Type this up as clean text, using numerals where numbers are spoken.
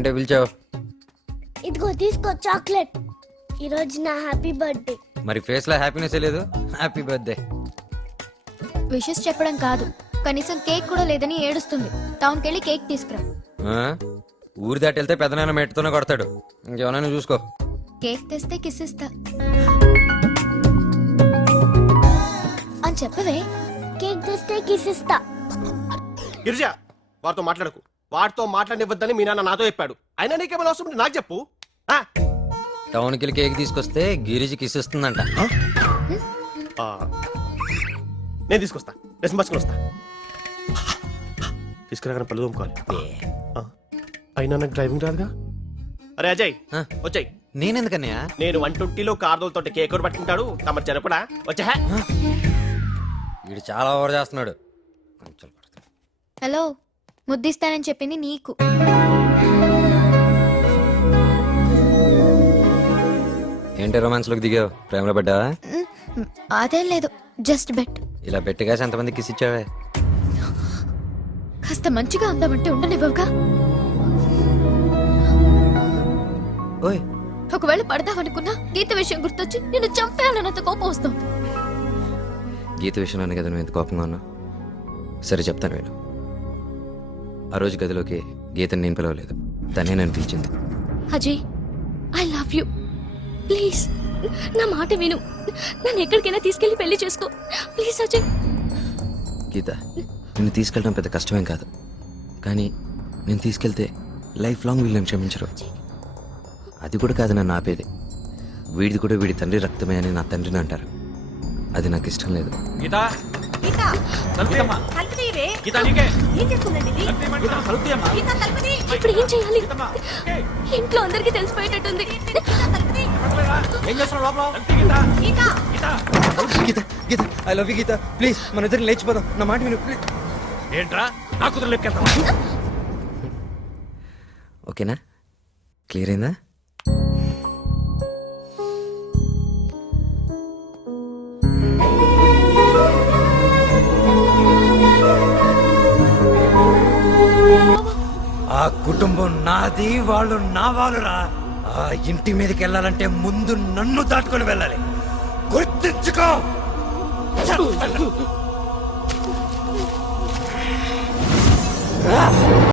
ఏంటో పిలిచావు? ఇదిగో తీసుకో చాక్లెట్. ఈరోజు నా హ్యాపీ బర్త్డే. మరి ఫేస్ లో హ్యాపీనెస్ లేదు. Happy birthday. విషెస్ చెప్పడం కాదు, కనీసం కేక్ కూడా లేదని ఏడుస్తుంది. టౌన్కి వెళ్ళి కేక్ తీసుకురా. ఊరి దాటి వెళ్తే పెద్దనాన్న మెట్టుతోనే కొడతాడు. ఇంకేమన్నా చూసుకో. కేక్ తెస్తే కిస్ ఇస్తా అని చెప్పవే. కేక్ తెస్తే కిస్ ఇస్తా. గిరిజ, వాడితో మాట్లాడకు. వాడితో మాట్లాడివ్వద్దని మీ నాన్న నాతో చెప్పాడు. అయినా నీకేమైనా అవసరం ఉంటే నాకు చెప్పు. టౌన్కి వెళ్ళి కేక్ తీసుకొస్తే గిరిజి కిస్ ఇస్తుందంట. నేను తీసుకొస్తా. డ్రెస్ మార్చుకొని వస్తా. తీసుకురాగానే పళ్ళు తోముకోవాలి. అయినా నాకు డ్రైవింగ్ రాదుగా. అరే అజయ్, వచ్చాయి. నేనెందుకన్నయ్య? నేను 120లో కార్దోలతో కేక్ కూడా పట్టుకుంటాడు. తమ జరపడా వచ్చా? వీడు చాలా ఓవర్ చేస్తున్నాడు. హలో, ముద్దిస్తానని చెప్పింది నీకు. ఏంటి రొమాన్స్ లోకి దిగావు? ప్రేమలో పడ్డావా? అదేం లేదు, జస్ట్ బెట్. ఇలా పెట్టిగాసి ఎంతమంది కిస్ ఇచ్చావే? కాస్త మంచిగా ఉందామంటే ఉండనివ్వగా. ఓయ్, ఒకవేళ పడదామనుకున్నా గీత విషయం గుర్తొచ్చి నిన్ను చంపేయాలన్నంత కోపం వస్తుంది. గీత విషయంలోనే కదా నువ్వు ఎంత కోపంగా ఉన్నా. సరే చెప్తాను నేను. ఆ రోజు గదిలోకి గీతని నేను పిలవలేదు, తనే నన్ను పిలిచింది. Ajay, I love you. Please నా మాట విను. నన్ను ఎక్కడికైనా తీసుకెళ్లి పెళ్లి చేసుకో ప్లీజ్ అజయ్. గీత, నిన్ను తీసుకెళ్ళడం పెద్ద కష్టమేం కాదు, కానీ నేను తీసుకెళ్తే లైఫ్ లాంగ్ వీళ్ళని క్షమించరు. అది కూడా కాదు నన్ను ఆపేది. వీడిది కూడా వీడి తండ్రి రక్తమే అని నా తండ్రిని అంటారు. అది నాకు ఇష్టం లేదు. ఇప్పుడు ఏం చేయాలి? ఇంట్లో అందరికీ తెలిసిపోయేటట్టుంది. Geeta, Geeta, I love you Geeta. Please మన ఇద్దరు లేచిపోదాం. నా మాట విను ప్లీజ్. ఏంట్రా నా కుదురు లెక్కెళ్తావా? ఓకేనా? క్లియర్ అయిందా? ఆ కుటుంబం నాది, వాళ్ళు నా వాళ్ళురా. ఆ ఇంటి మీదకి వెళ్ళాలంటే ముందు నన్ను దాటుకొని వెళ్ళాలి. గుర్తించుకో.